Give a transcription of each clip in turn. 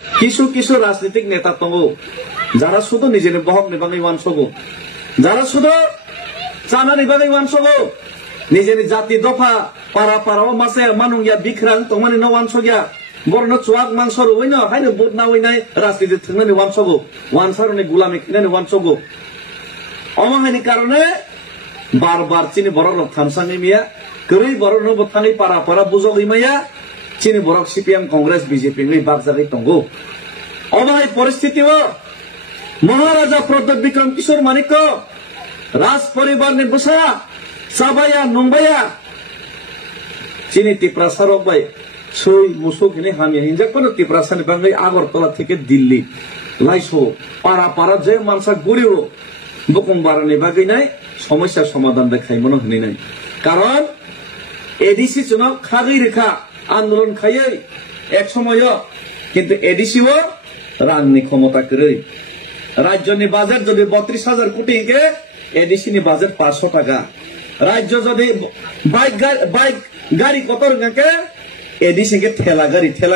কিছু কিছু রাজনৈতিক নেতা দङ যারা শুধু নিজের বহকनि बागै वानसगौ যারা শুধু চানাनि बागै वानसगौ নিজেनि জাতি দফা পারা পারাও মাসে মানুয়া বিক্রাং তমানি ন वानसगिया বরনো চুয়াক মাংস রুইনো হাইনো বুট না হইনাই রাজনীতি থাকনানি वानसगौ वानसारनि गुलामी खिनानि वानसगौ অমহানি কারণে বারবার চিনি বড় থামসাङै মিয়া গरै বড় ন বথাङै পারা পারা বুজগै মায়া চিনি বড় সিপিএম কংগ্রেস বিজেপি नि बागजागै दंगौ অমহাই পরিস্থিতিও মহারাজা প্রতাপ বিক্রম কিশোর মানিক রাজ পরিবারनि বসা সাবায়া নংবায়া চিনি টিপ্রাসারক বাই সই মুসুকনি হামিয়া হিনজাকপনো টিপ্রাসাनि बागै আগরতলা থেকে দিল্লি লাইসো পারা পারা যে মানসা গরিও বুকুমবারनि बागै নাই সমস্যা সমাধান দেখাই মনে হনি নাই কারণ এডিসি চুনাव খাগৈ রেখা আন্দোলন খাইयै এক সময় কিন্তু এডিসিও রাংনি ক্ষমতা কरै রাজ্যনি বাজেট যদি 32,000 কোটি কে এডিসিনি বাজেট 500 টাকা রাজ্য যদি বাইক গাড়ি কতর কে এডিসি কে ঠেলা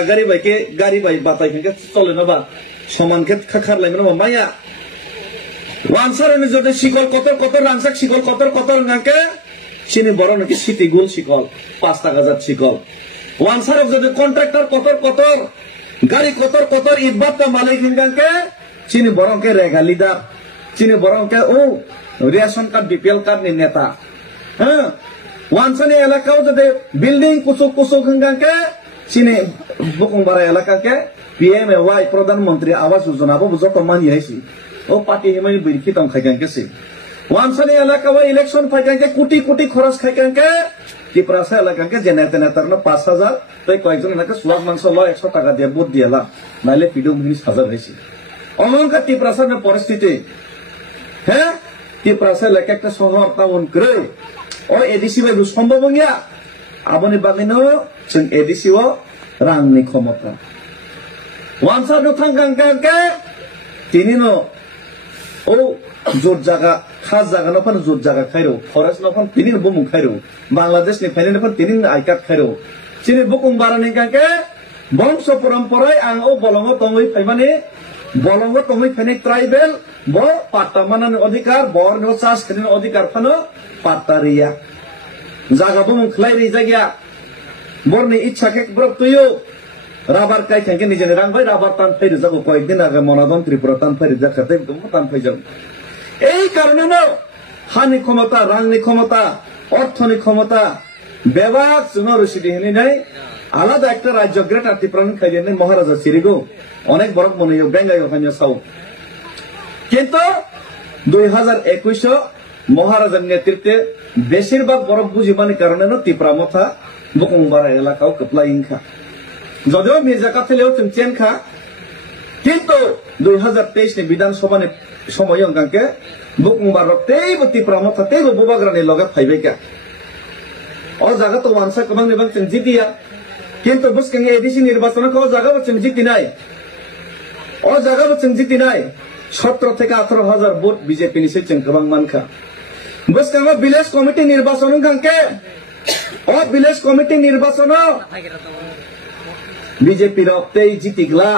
গাড়ি বাইকে গাড়ি বাই বাতাই কে চলে না বা সমান কে খাখার লাইন না মায়া ওয়ানসারনি যদি শিকল কতর রাংসাক শিকল কতর কে চিনি বড় নাকি সিটি গোল শিকল 5 টাকা জাত শিকল ওয়ানসারক যদি কন্ট্রাক্টর কতর গাড়ি কতর ইটবাতা মালিক হিংগাকে চিনি বড় কে রেগালিদার চিনি বড় কে ও রেশন কার্ড বিপিএল কার্ড নি নেতা হ্যাঁ ওয়ানসানি এলাকাও যদি বিল্ডিং কুচুক হিংগাকে চিনি বুকুমবারা এলাকাকে পিএমএওয়াই প্রধানমন্ত্রী আবাস যোজনা বো যত মানি আইছি ও পার্টি হিমানি বিরকি তং খাইগানকেছে ওয়ানসানি এলাকাও ইলেকশন ফাইগানকে কোটি খরচ খাইগানকে টিপ্রাসা এলাকাকে জেনেতে নেতারনো 5,000 তাই কয়েকজন এলাকা সুয়াগ মাংস ল 100 টাকা দিয়ে ভোট দিয়েলা নাইলে পিডো 20,000 হইছে অমনকা টিপ্রাসার পরিস্থিতি হ্যাঁ টিপ্রাসা এলাকা একটা শহর টাউন করে ও এডিসি বাই সম্ভব গিয়া আবনি বাগিনো जों এডিসিও রাংনি ক্ষমতা ওয়ানসানো থাঙ্গাঙ্গাকে তিনিনো ও জোর জায়গা খাস জায়গা নফান জোর জায়গা খাইরো ফরেস্ট নফান তিনিন বুমুং খাইরো বাংলাদেশ নি ফাইনে নফান তিনিন আইকাট খাইরো চিনি বুকুং বারানি কাকে বংশ পরম্পরায় আং ও বলঙ্গ তঙ্গই ফাইমানি বলঙ্গ তঙ্গই ফাইনে ট্রাইবেল ব পাত্তা মানানি অধিকার বর নো চাষ করিন অধিকার ফানো পাত্তারিয়া জায়গা বুমুং খলাইরি জায়গা বরনি ইচ্ছা কে ব্রক তুইও রাবার কাই খাইকে নিজেনি রাংবাই রাবার টান ফাইরে যাবো কয়েকদিন আগে মনাদন ত্রিপুরা টান ফাইরে যাকাতে টান ফাই যাবো এই কারণে হানি ক্ষমতা রাংনি ক্ষমতা অর্থনি ক্ষমতা বেবাক রশিদি হিনি নাই আলাদা একটা রাজ্য গ্রেটার ত্রিপুরান খাইয়ে নেই মহারাজা সিরিগো অনেক বড় মনে বেঙ্গাই ওখানে সাউ কিন্তু 2021 মহারাজার নেতৃত্বে বেশিরভাগ বরফ বুঝিমানি কারণে ত্রিপুরা মথা বুকুমবারা এলাকাও কপলাইংখা যদিও মির্জাকা থেলেও চেনখা কিন্তু 2023 নি বিধানসভা সময় অঙ্কাকে বুকুমবার তেইব ত্রিপুরা মথা তেইব বুবাগ্রানি লগা ফাইবেকা ও জায়গা তো ওয়ানসা কবাং নিবাং চেন জিতিয়া কিন্তু বুসকাং এডিসি নির্বাচন ও জায়গা বচেন জিতি নাই ও জায়গা বচেন জিতি নাই 17 থেকে 18,000 ভোট বিজেপি নিছে চেন কবাং মানখা বুসকাং ভিলেজ কমিটি নির্বাচন কাঙ্কে ও ভিলেজ কমিটি নির্বাচন বিজেপি রক্তেই জিতিগলা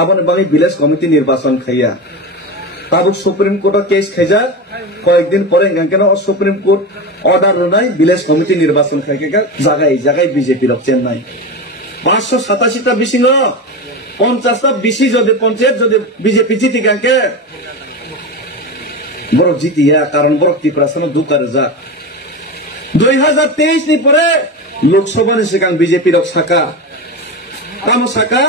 আবনে বাকি ভিলেজ কমিটি নির্বাচন খাইয়া তাবুক সুপ্রিম কোর্ট কেস খাইজা কয়েকদিন পরে কেন সুপ্রিম কোর্ট অর্ডার নাই ভিলেজ কমিটি নির্বাচন খাইকে জায়গায় বিজেপি রক চেন্নাই 587টা বিসিং 50টা বিসি যদি পঞ্চায়েত যদি বিজেপি জিতি কাকে বড় জিতিয়া কারণ বড় ত্রিপুরাসন দুকার যা 2023 নি পরে লোকসভা নি সিগাং বিজেপি রক শাখা তাম শাখা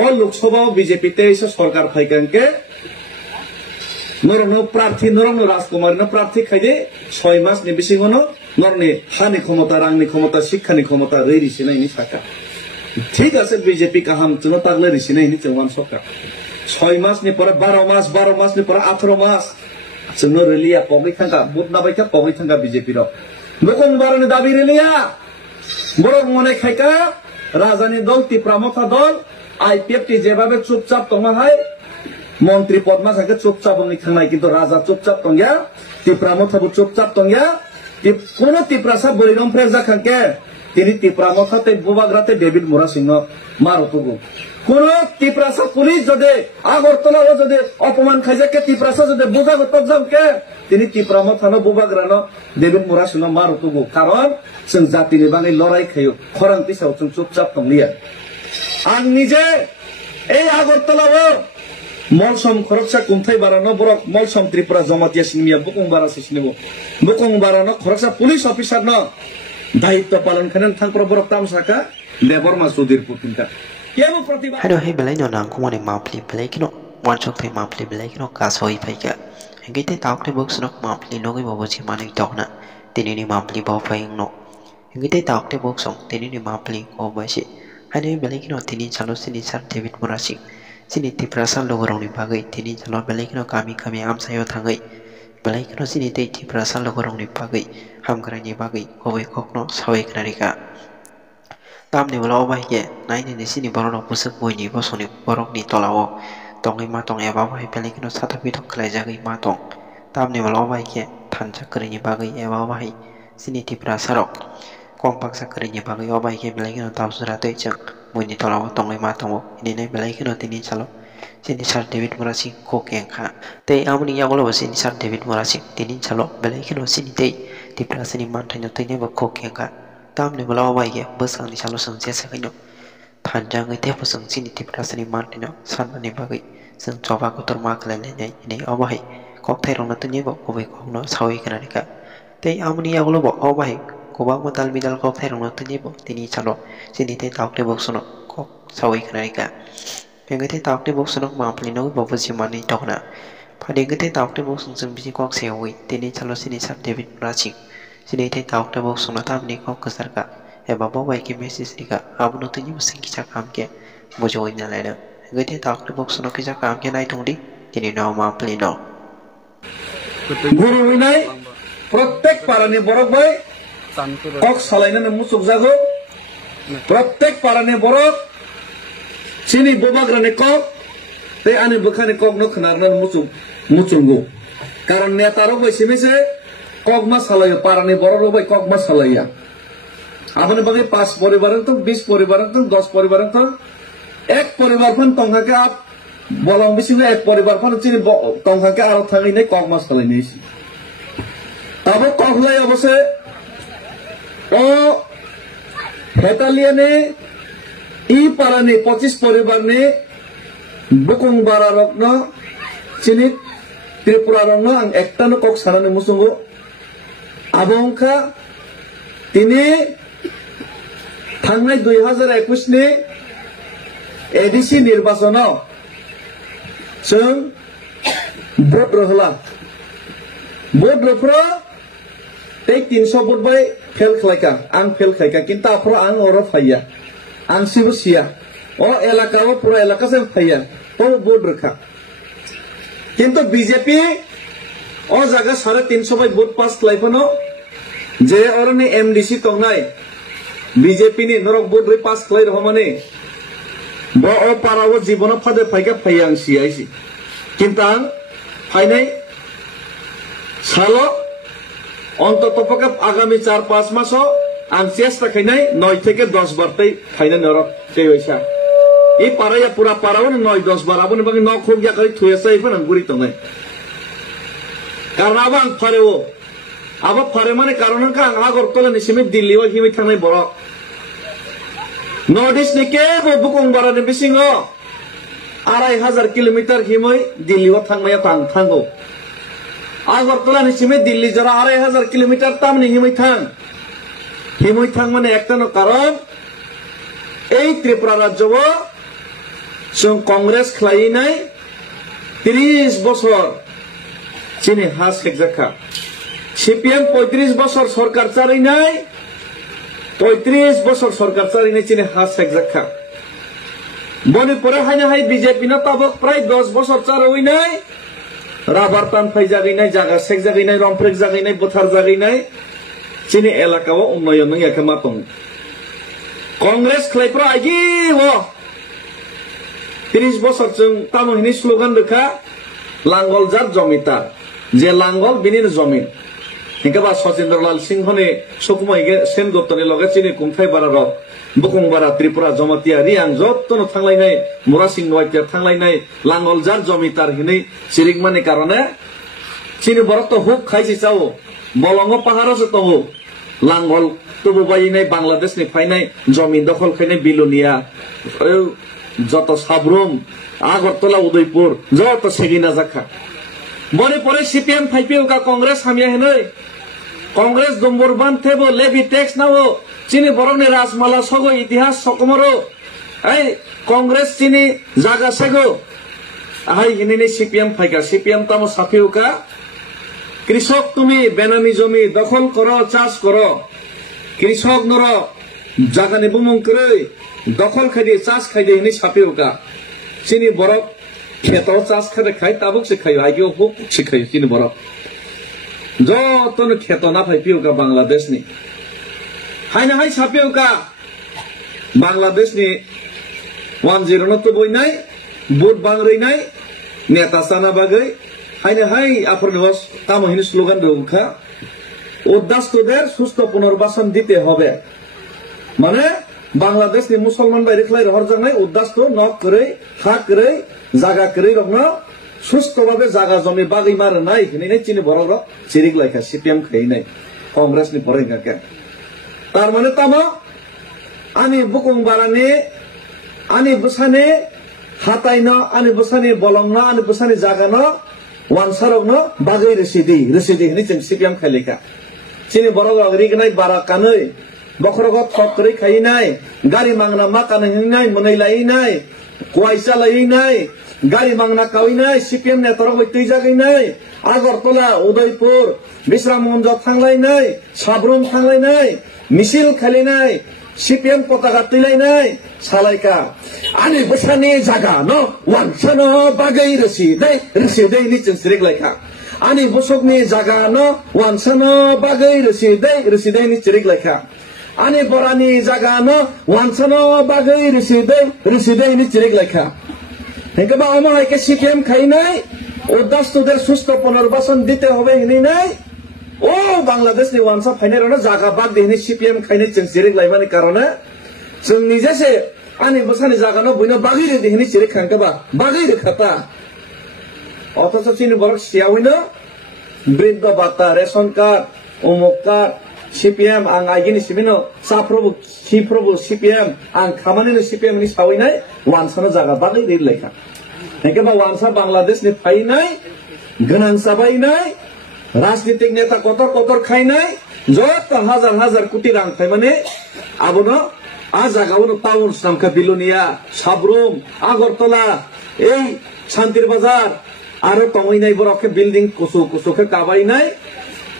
ও লোকসভা বিজেপি তে সরকার ফাইকাঙ্কে নরন প্রার্থী নরন রাজকুমার প্রার্থী খাইদে 6 মাস নি বিসিংনো নরনি হানি ক্ষমতা রাংনি ক্ষমতা শিক্ষানি ক্ষমতা রেরিসি নাইনি শাখা ঠিক আছে বিজেপি কাহাম চুনো তাগলে রিসি নাইনি চৌমান সরকার 6 মাস নি পরে 12 মাস নি পরে 18 মাস চুনো রেলিয়া পগি থাকা বুট না বাইকা পগি থাকা বিজেপি র লোকং বারনে দাবি রেলিয়া বড় মনে খাইকা রাজধানী দল ত্রিপুরা মথা দল আইপিএফটি যেভাবে চুপচাপ তোমার হয় মন্ত্রী পদ্মা সাকে চুপচাপ খাই কিন্তু রাজা চুপচাপ তঙ্গিয়া ত্রিপুরা মথাবো চুপচাপ তঙ্গিয়া কোন ত্রিপুরা সা বরিগম ফ্রেজা খাকে তিনি ত্রিপুরা মথাতে বুবাগ্রাতে ডেভিড মোরা সিংহ মারতুগু কোন ত্রিপুরাসা পুলিশ যদি আগরতলাও যদি অপমান খাইজাকে ত্রিপুরাসা যদি বুঝাগো তকজামকে তিনি ত্রিপুরা মথানো বুবাগ্রানো ডেভিড মোরা সিংহ মারতুগু কারণ जों জাতিनि বাঙালি লড়াই খাইও খরাং পিছাও जों চুপচাপ থাকলিয়া आं নিজে এই আগরতলাও মলসম খরকসা কুমথাই বারানো বরক মলসম ত্রিপুরা জমাতিয়া সিনিয়া বুকুং বারা সিনিব বুকুং বারানো খরকসা পুলিশ অফিসার ন দায়িত্ব পালন করেন থাংপ্র বরক তামসাকা লেবর মাসুদির পুতিনকা কেবল প্রতিবাদ Hello hey belai no nang kumani mapli belai kino wanchok thai mapli belai kino kasoi phaika engite taukne box nok mapli nogi bobochi manik tokna tinini mapli bo phaing no engite taukne box song tinini mapli ko bashi Hello belai kino tini chalo sini sar David Morasik sini tiprasa logorong ni bagai tini chalo belai kino kami amsayo thangai belai kino sini tei tiprasa logorong ni bagai hamgrang ni bagai koboi kokno sawai knarika Tam ni wala obay ye, nai ni sini borok pusuk boy ni bosoni borok ni tolawo, tong ma tong ya bawa pelek no satu pitok kelaja gay ma tong. Tam ni wala obay ye, tanja kering ni bagai ya bawa sini tipra sarok. Kong paksa kering ni bagai obay ye pelek no tau surat ejeng, boy ni tolawo tong ma tong ini nai pelek no tini calo. Sini sar David Morasik kok yang kha. Tei amuni ya wala sini sar David Morasik tini calo pelek no sini tei tipra sini mantai no tini ba kok yang kha. Tam ni wala obay ye, besang ni calo seng sia sakino. Panjang itu apa seng sini tipra seni martino san ni bagai seng coba ko terma kelelenya ini obay kok thai rong natnya bo obay kok no sawi kana nika tei amuni ya lo bo obay ko ba mo dal midal kok thai rong natnya bo tini chalo sini tei tauk de box no kok sawi kana nika pengai tei tauk de box no ma plino bo bosi mani tokna phade ngai tei tauk de box seng bisi kok sewi tini chalo sini sar David Morasik sini tei tauk de box no tam ni kok kesar ka Bapa baik ke mesis ni ka, abu nanti ni mesti kita kam ke, bojoin na lena. Gede tak tu box no kita kam ke naik tungdi, jadi nama pleno. Guru winai, protek parane borok boy, kok salainan musuk jago, protek parane borok, sini bobagrane kok, te ane bukan kok no kenarnan musunggu. Karena netaro boy sini se, kok masalah parane borok boy kok masalah ya. आपने बगे 5 परिवार तो 20 परिवार तो 10 परिवार तो एक परिवार फन तंगा के आप बोलांग बिसिंग एक परिवार फन चिनि तंगा के आरो थांगै नै कक मास खालाय नै तब कखलाय अबसे ओ हेतालियाने इ पारानि 25 परिवार ने बुकुं बारा रक्न चिनि त्रिपुरा रंग आं एकटानो कक सानानै मुसुंगो आबंखा तिनि थांनाय 2021 नि एडिसि निर्वाचनाव जों भोट रहला भोट रफ्रा ते 300 भोट बाय फेल खलायका आं फेल खायका किन्तु आफ्रा आं अर फाया आं सिबो सिया ओ एलाकाव पुरा एलाका से फाया तो भोट रखा किन्तु बीजेपी ओ जागा 350 बाय भोट पास खलायफनो जे अरनि एमडीसी तंगनाय बीजेपी नि नरक बोर्ड रे पास खलाय रहमाने बो ओ पाराव जीवन फादे फायगा फायां सियाइसि किन्तु आं फायनाय सालो অন্ততপক্ষে আগামী 4-5 মাসও आं চেষ্টা খাইনাই 9 থেকে 10 বার তাই ফাইনাল নরক সেই হইছা এই পারায়া পুরা পারাও 9-10 বার আপনি বাকি ন খুব জায়গায় থুয়েছে এই ফান গুরি তনে কারণ আবাং ফারেও আবা ফারে মানে কারণ কা আগরতলা নিসিমে দিল্লিও হিমি থানাই বড় নর্থ ইস্ট নিকে বুকুং বারানে বিসিং 2500 কিলোমিটার হিমই দিল্লিও থাংমায়া থাঙ্গো আগরতলা নিসিমে দিল্লি যারা 2500 কিলোমিটার তামনি হিমই থাং মানে একটানো কারণ এই ত্রিপুরা রাজ্যব जों কংগ্রেস খালাইনাই 30 বছর চিনি হাস একজাকা সিপিএম 35 বছর সরকার চালাইনাই 35 বছর সরকার চালাইনাই চিনি হাস একজাকা বনি পরে হাইনা হাই বিজেপি না তাবক প্রায় 10 বছর চালাইনাই রাবার টান ফাই জাগাইনাই জায়গা সেক জাগাইনাই রমপ্রেক জাগাইনাই বথার জাগাইনাই চিনি এলাকাও উন্নয়ন ইয়াকে মাতং কংগ্রেস খালাইপ্রা আইগি ও 30 বছর जों তামহিনি স্লোগান রেখা লাঙ্গল জাত জমিদার যে লাঙ্গল বিনির জমিন हिंगा सचिन्द्रलाल सिंह ने सुकुमाई सेन दत्तनि लगे चिनि कुंथाय बारा बुकुं बारा त्रिपुरा जमातिया रियां जत्तनो थांलायनाय मुरा सिंह वाइटिया थांलायनाय लांगल जार जमीदार हिनै सिरिगमानि कारणे चिनि बरक तो हुक खाइसि चाओ बलंग पाहारासो दङ लांगल तुबुबायनाय बांलादेशनि फायनाय जमीन दखल खायनाय बिलुनिया जत साब्रुम आगरतला उदयपुर जत सेगिना जाखा बने परे सीपीएम फाइपिओ का कांग्रेस हामिया हेनै कांग्रेस दम्बरबान थेबो लेबी टैक्स नावो चिनी बरकनि राजमाला सगो इतिहास सकमरो ऐ कांग्रेस चिनी जागा सेगो आहाय हिनै सीपीएम फाइका सीपीएम तामो साफिओ का कृषक तुमी बेनामी जमी दखल करो चाष करो कृषक नर जागानि बुमुं करै दखल खायदे चाष खायदे हिनै साफिओ का चिनी बरक खेताव चाष खादे खाय ताबुक सिखायो आइगो हुक सिखायो चिनी बरक जतनो खेताव ना फाइपिओ का बांग्लादेशनि हायना हाय साफिओ का बांग्लादेशनि 10 न तो बयनाय बुट बांग्रैनाय नेता साना बागै हायना हाय आफरनि बस तामहिनि स्लोगान दौखा उद्दास्तोদের সুস্থ পুনর্বাসন দিতে হবে মানে বাংলাদেশनि मुसलमान बायरे खलाय हरजानाय उद्दास्त न करै हा करै जागा करै रखना सुस्थभावे जागा जमी बागै मारनाय हिनै चिनि बरक चिरिक लायखा सीपीएम खैनाय कांग्रेसनि फरेंगाके तार माने तामा आनि बुकुं बारानि आनि बसाने हातायनो आनि बसाने बलंना आनि बसाने जागानो वानसारकनो बागै रसिदी हिनै जों सीपीएम खैलेखा चिनि बरक रिगनाय बारा कानै बखरगत थक करै खायनाय गारि मांगना मा कानहैनाय मोनै लायनाय कुवाइसा लायनाय गारि मांगना कावैनाय सीपीएम नेतरक तैजागैनाय आगरतला उदयपुर बिश्रामगंज थांलायनाय साब्रुम थांलायनाय मिसिल खालायनाय सीपीएम पताका तैलायनाय सालायका आनि बसानि जागा न वानसानो बागै रसिदै नि जों सिरिगलायखा आनि बसकनि जागा न वानसानो बागै रसिदै नि सिरिगलायखा आनि बरानि जागा न वानसानो बागै रसिदै नि सिरिगलायखा हेंगा अमाय के सीपीएम खायनाय उद्दास्तोদের সুস্থ পুনর্বাসন দিতে হবে হিनै ও বাংলাদেশनि वानसा फाइनाय जागा बाग देहनि सीपीएम खायनाय जों सिरिग लायबानि कारणे जों निजेसे आनि बसानि जागा न बयनो बागै देहनि सिरिग खांगबा बागै रेखाता अथच चिनि बरक सियावैनो बृद्ध बाता रेशन कार्ड अमुक कार्ड सीपीएम आं आइगिनि सिबिनो साफ्रोबो खिफ्रोबो सीपीएम आं खामानिनो सीपीएम नि सावैनाय वानसानो जागा बागै रेलायखा हेंगा वानसा बांग्लादेशनि फायनाय गोनां साबायनाय राजनीतिक नेता कतर खायनाय जत हजार कोटी रां खायमाने आबोनो आ जागावनो टाउन नामखा बिलुनिया साब्रुम आगरतला এই শান্তির বাজার आरो तंगैनाय बरके बिल्डिं कुसुखे काबायनाय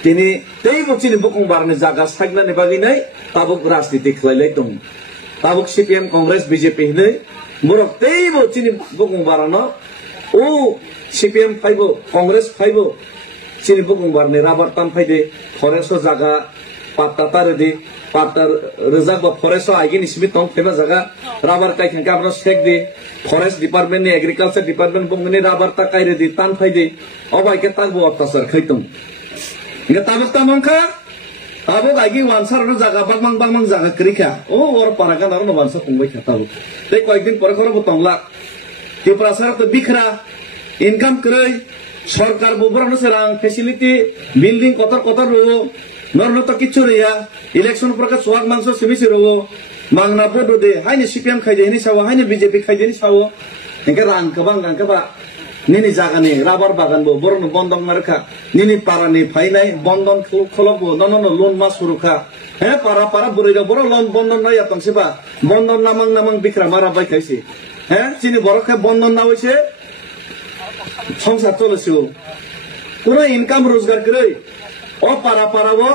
তিনি তেই বচিনি বুকুं बारनि जागा सागनानि बागैनाय ताबुक राजनीति खलायलाय दं ताबुक सीपीएम कांग्रेस बीजेपी हिनै बरक तेई बचिनि बुकुं बारानो ओ सीपीएम फाइबो कांग्रेस फाइबो चिनि बुकुं बारनि राबार तान फाइदे फरेस्ट जागा पाट्टा तारदि पाट्टा रजाक बा फरेस्ट आइगिनि सिबि तं फेबा जागा राबार कायखां गाबनो सेक दि फरेस्ट डिपार्टमेंट नि एग्रीकल्चर डिपार्टमेंट बुंगनि राबार ता कायरे दि तान फाइदे अबायके तागबो अत्याचार खैतं इंगा ताबक तामंखा ताबो गायगी वानसारनो जागा बागमां जागा करिखा ओ और पारागान आरो वानसा खुंबाय थाताबो ते कयदिन पर खरबो तंगला त्रिपुरा सरकार तो बिखरा इनकाम करै सरकार बोबरानो सेरां फेसिलिटी बिल्डिं कतर रो नरनो तो किछु रिया इलेक्शन प्रका सुवाग मांसो सिमिसि रो मांगना बोदो दे हायनि सीपीएम खायदे नि सावो हायनि बीजेपी खायदे नि सावो इंगा रां गोबां निनि जागानि राबार बागानबो बरनो बन्दन मारखा निनि पारानि फायनाय बन्दन खलबो ननो लोन मा सुरुखा हे पारा बुरैदा बर लोन बन्दन नाया तंसेबा बन्दन नामां बिक्रा मारा बायखायसि हे चिनि बरखा बन्दन नावैसे संसार चलसिओ पुरा इनकाम रोजगार करै ओ पारावो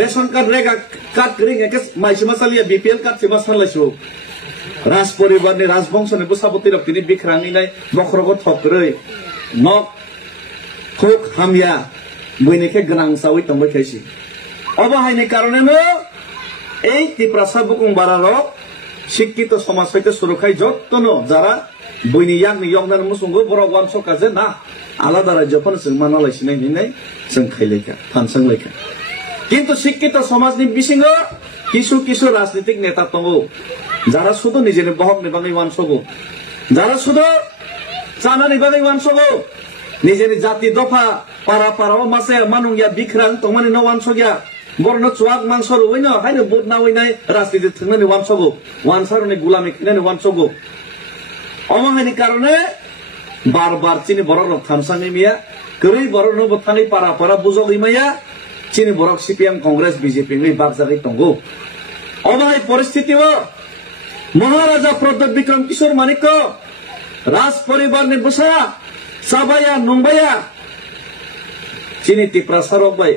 रेशन कार्ड रेगा कार्ड करै के माइसिमा सालिया बीपीएल कार्ड सिमा सानलायसो राज परिवारनि राजबंशनि बुसाबति रक्तिनि बिख्राङैनाय बखरगत थकरै नक हुक हामिया बयनिखे गोनां सावै तंबाय खायसि अबाहायनि कारनेनो এই त्रिपुरा बुकुं बारारो শিক্ষিত সমাজ হইতে সুরক্ষায় যত্ন যারা বইনি ইয়াংনি ইয়ংদান মুসুंगो बर' वान सरकार ना आलादा राज्यफोर जों माना लायसिनाय निनाय जों खायलायखा फानसां लायखा किन्तु शिक्षित समाजनि बिसिङाव किसु किसु राजनीतिक नेता दङ যারা শুধু নিজের বহক নিবাङै वानसगो যারা শুধু জানানি বাङै वानसगो নিজের জাতি দফা পারা পারাও মাসে মানুংয়া বিখরাং তমানি ন वानसगया বরন চুয়াক মাংসর হইনো হাইনো বুট না হইনাই রাজনীতি থাকনানি वानसगो वानसारनि गुलामी खायनानि वानसगो অমহানি কারণে বারবার চিনি বড় থামসাङै মিয়া গरै বড় নব থাङै পারা পারা বুজগै মায়া চিনি বড় সিপিএম কংগ্রেস বিজেপি नि बागजागै दंगो অমহাই পরিস্থিতিও মহারাজা প্রদ্যোৎ বিক্রম কিশোর মানিক্য রাজ পরিবারनि বসা সাবায়া নংবায়া চিনি টিপ্রাসার বাই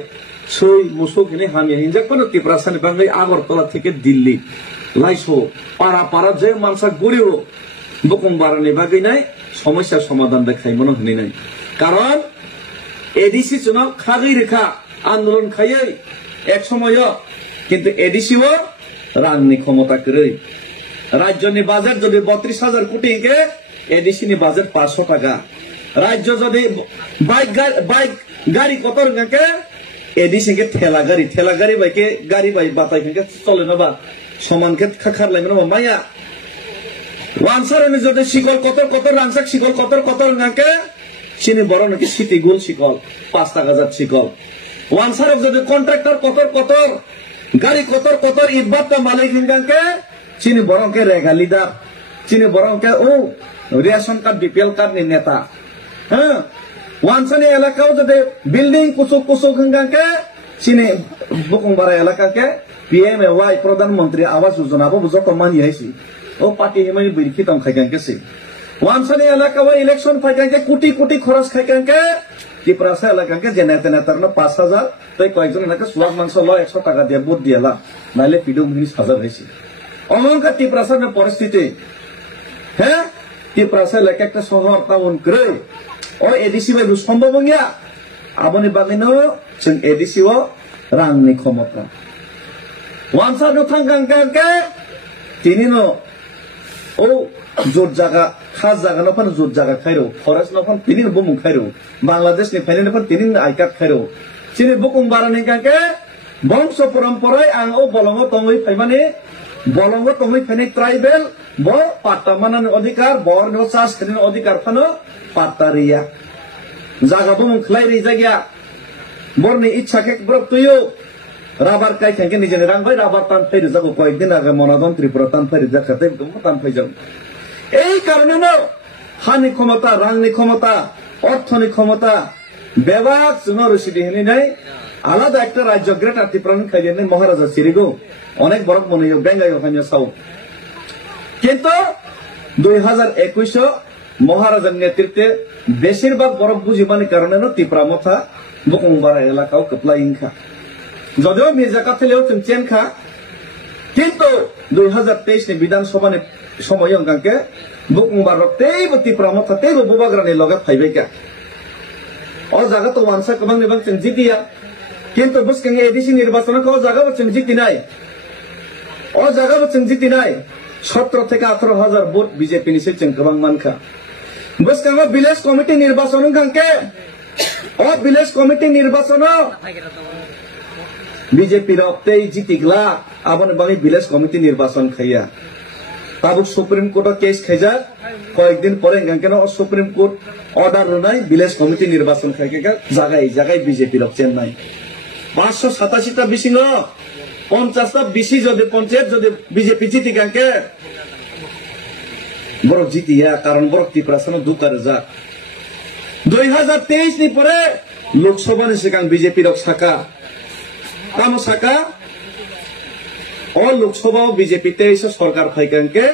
সই মুসুকনি হামি হিনজাকনো টিপ্রাসানি বাङै আগরতলা থেকে দিল্লি লাইসো পারা পারা যে মানসা গড়িও বুকুং বারানি বাগै নাই সমস্যা সমাধান দেখাই মনে হনি নাই কারণ এডিসি চুনাव খাগৈ রেখা আন্দোলন খাयै এক সময় কিন্তু এডিসিও রাংনি ক্ষমতা কरै রাজ্যনি বাজেট যদি 32,000 কোটি কে এডিসিনি বাজেট 500 টাকা রাজ্য যদি বাইক গাড়ি কতর কে এডিসি কে ঠেলা গাড়ি বাইকে গাড়ি বাই বাতাই কে চলে না বা সমান কে খাখার লাইন না মায়া ওয়ানসারনি যদি শিকল কতর রাংসাক শিকল কতর নাকে চিনি বড় নাকি সিটি গোল শিকল 5 টাকা জাত শিকল ওয়ানসারক যদি কন্ট্রাক্টর কতর গাড়ি কতর ইবাদটা মালিক হিনগাকে চিনি বড়কে রেগালিদার চিনি বড়কে ও রেশন কার্ড বিপিএল কার্ড নি নেতা হ্যাঁ ওয়ানসানি এলাকাও যদি বিল্ডিং কুসুক হিনগাকে চিনি বুকুংবারা এলাকাকে পিএমএওয়াই প্রধানমন্ত্রী আবাস যোজনা বো বুঝক মানি হাইছি ও পার্টি হিমানি বিরকি তং খাইগানকে ওয়ানসানি এলাকাও ইলেকশন ফাইগানকে কোটি খরচ খাইগানকে টিপ্রাসা এলাকাকে যে নেতারনো 5,000 তাই কয়েকজন এলাকা সুয়াগ মাংস ল 100 টাকা দিয়ে ভোট দিয়ালা নাইলে পিডো মিনি সাজা হইছে অমনকা টিপ্রাসার পরিস্থিতি হ্যাঁ টিপ্রাসা এলাকা একটা শহর টাউন করে ও এডিসি বাই সম্ভব গিয়া আবনি বাগিনো जों এডিসিও রাংনি ক্ষমতা ওয়ানসার থাঙ্গাঙ্গাকে তিনিনো ও জোর জায়গা খাস জায়গা নফান জোর জায়গা খাইরো ফরেস্ট নফান তিনি বুমুং খাইরো বাংলাদেশ নি ফাইনে নফান তিনি আই কার্ড খাইরো চিনি বুকুং বারানি কাকে বংশ পরম্পরায় আং ও বলঙ্গ তংই ফাইমানি বলঙ্গ তংই ফাইনি ট্রাইবেল ব পাট্টা মানান অধিকার বর নো চাষ খানি অধিকার ফানো পাট্টারিয়া জায়গা বুমুং খলাই জায়গা বরনি ইচ্ছা কে ব্রক তুইও রাবার কাই থাকি নিজে রাং ভাই রাবার টান ফাইরে যাবো কয়েকদিন আগে মনাদন ত্রিপুরা টান ফাইরে যাতে টান ফাই যাব এই কারণে না হানি ক্ষমতা রাংনি ক্ষমতা অর্থনি ক্ষমতা বেবাক নরসিদি হেনি নাই আলাদা একটা রাজ্য গ্রেটার ত্রিপুরা খাইয়ে নেই মহারাজা সিরিগো অনেক বড় মনে বেঙ্গাইও হামিয়া সাউ কিন্তু 2021 মহারাজার নেতৃত্বে বেশিরভাগ বরফ বুঝিমানি কারণে ত্রিপুরা মথা বুকুংবারা এলাকাও কপলা ইনখা যদিও মির্জা কাথেলেও চেনখা কিন্তু 2023 নি বিধানসভা সময় অঙ্কাকে বুকুংবার তেইব ত্রিপুরা মথা তেইব বুবাগ্রানি লগা ফাইবেকা ও জায়গা তো ওয়ানসা কবাং নিবাং जों জিতিয়া কিন্তু বুসকাং এডিসি নির্বাচন ও জায়গা जों জিতি নাই ও জায়গা जों জিতি নাই 17 থেকে 18,000 ভোট বিজেপি নিছে जों কবাং মানখা বুসকাং ভিলেজ কমিটি নির্বাচন কাঙ্কে ও ভিলেজ কমিটি নির্বাচন বিজেপি রক্তেই জিতিগলা আবনে বাঙি ভিলেজ কমিটি নির্বাচন খাইয়া তাবুক সুপ্রিম কোর্ট কেস খাইজা কয়েকদিন পরে কেন সুপ্রিম কোর্ট অর্ডার নাই ভিলেজ কমিটি নির্বাচন খাইকা জায়গায় বিজেপি রক চেন্নাই 587টা বিসিং 50টা বিসি যদি পঞ্চায়েত যদি বিজেপি জিতি গাঙ্কে বড় জিতিয়া কারণ বড় ত্রিপুরাসন দুকার যা 2023 নি পরে লোকসভা নি সিগাং বিজেপি রক সাকা কাম সাকা ও লোকসভা বিজেপি তে সরকার ফাইকাঙ্কে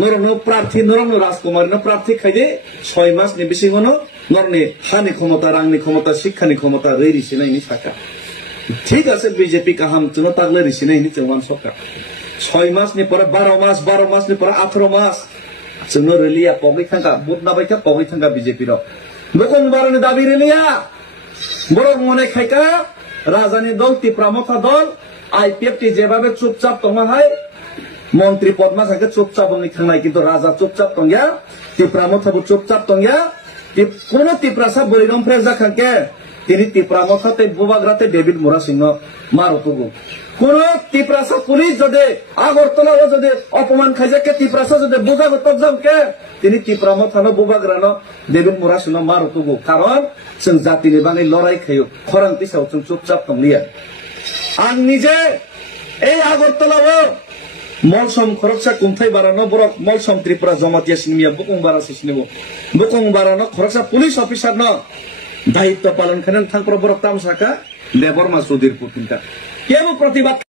নরন প্রার্থী নরন রাজকুমার প্রার্থী খাইদে 6 মাস নি বেশি হনো নরনি হানি ক্ষমতা রাংনি ক্ষমতা শিক্ষানি ক্ষমতা রেইরিছি নাইনি সাকা ঠিক আছে বিজেপি কাহাম চুনো তাগলে রিছি নাইনি চৌমান সরকার 6 মাস নি পরে 12 মাস নি পরে 18 মাস চুনো রেলিয়া পগৈ থাঙ্গা বুট নাবাইকা পগৈ থাঙ্গা বিজেপি র বুকুংবারানি দাবি রেলিয়া বড় মনে খাইকা রাজধানী দল ত্রিপুরা মথা দল আইপিএফটি যেভাবে চুপচাপ তোমাহাই মন্ত্রী পদ্মা খাকে চুপচাপ থানায় কিন্তু রাজা চুপচাপ তঙ্গিয়া ত্রিপুরা মথাবো চুপচাপ তঙ্গিয়া কোন ত্রিপুরাসা বলিরম ফ্রেজা খাকে তিনি ত্রিপুরা মথাতে বুবাগ্রাতে ডেভিড মুরা সিংহ মারতবো কোন ত্রিপুরাসা পুলিশ যদি আগরতলাও যদি অপমান খাইজাকে ত্রিপুরাসা যদি বুঝা গতকে তিনি ত্রিপুরা মথানো বুবাগ্রানো ডেভিড মুরা সিংহ মারতবো কারণ जों জাতিनि बाङै लड़ाई खायो खरां पिसाव जों चुपचाप तंलिया आं निजे এই আগরতলাও মলসম খরকসা কুমথাই বারানো বড় মলসম ত্রিপুরা জমাতিয়া সিনিয়া বুকুং বারা সিনিব বুকুং বারানো খরকসা পুলিশ অফিসার ন দায়িত্ব পালন খানেন থাংপ্র বড় তামসাকা দেবর মাসুদির পুতিনকা কেবল প্রতিবাদ